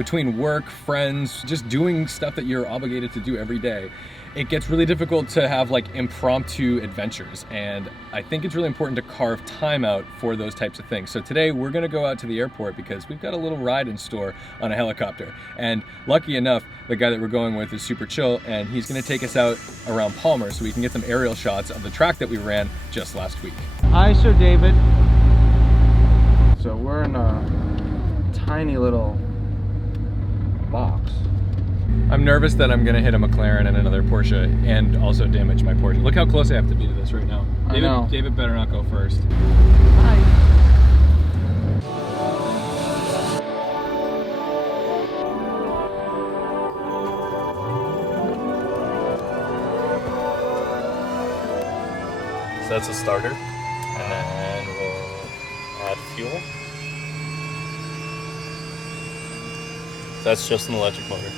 between work, friends, just doing stuff that you're obligated to do every day, it gets really difficult to have like impromptu adventures. And I think it's really important to carve time out for those types of things. So today we're gonna go out to the airport because we've got a little ride in store on a helicopter. And lucky enough, the guy that we're going with is super chill, and he's gonna take us out around Palmer so we can get some aerial shots of the track that we ran just last week. Hi, Sir David. So we're in a tiny little box. I'm nervous that I'm gonna hit a McLaren and another Porsche and also damage my Porsche. Look how close I have to be to this right now. David better not go first. Hi. So that's a starter, and then we'll add fuel. That's just an electric motor.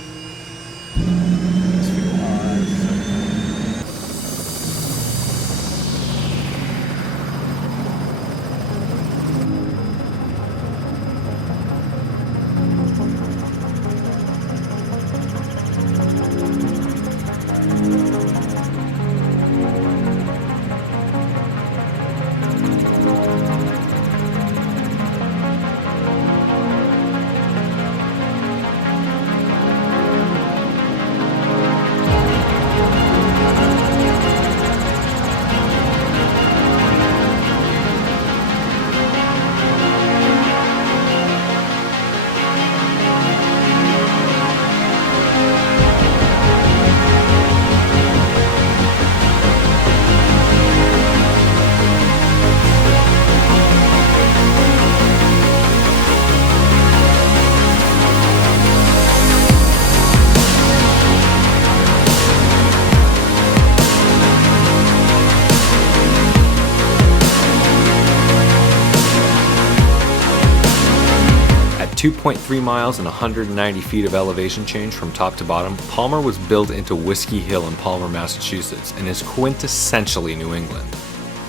At 2.3 miles and 190 feet of elevation change from top to bottom, Palmer was built into Whiskey Hill in Palmer, Massachusetts, and is quintessentially New England.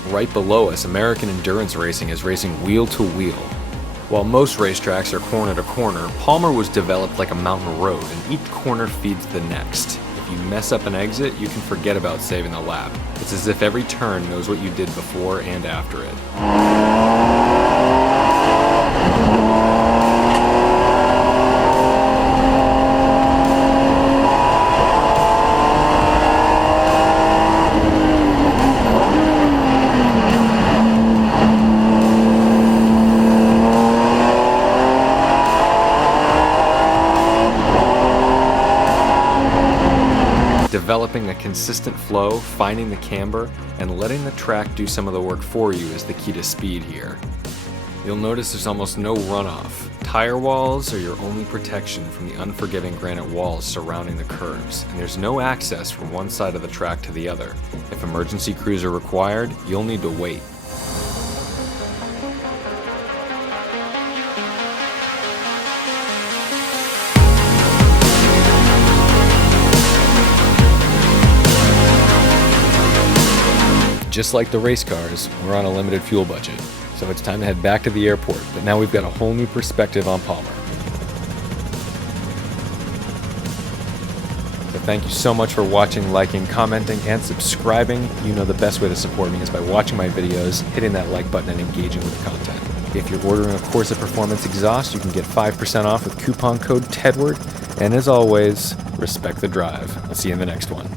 Right below us, American endurance racing is racing wheel to wheel. While most racetracks are corner to corner, Palmer was developed like a mountain road, and each corner feeds the next. If you mess up an exit, you can forget about saving the lap. It's as if every turn knows what you did before and after it. Developing a consistent flow, finding the camber, and letting the track do some of the work for you is the key to speed here. You'll notice there's almost no runoff. Tire walls are your only protection from the unforgiving granite walls surrounding the curves, and there's no access from one side of the track to the other. If emergency crews are required, you'll need to wait. Just like the race cars, we're on a limited fuel budget, so it's time to head back to the airport, but now we've got a whole new perspective on Palmer. So thank you so much for watching, liking, commenting, and subscribing. You know the best way to support me is by watching my videos, hitting that like button, and engaging with the content. If you're ordering a Corsa Performance exhaust, you can get 5% off with coupon code Tedward, and as always, respect the drive. I'll see you in the next one.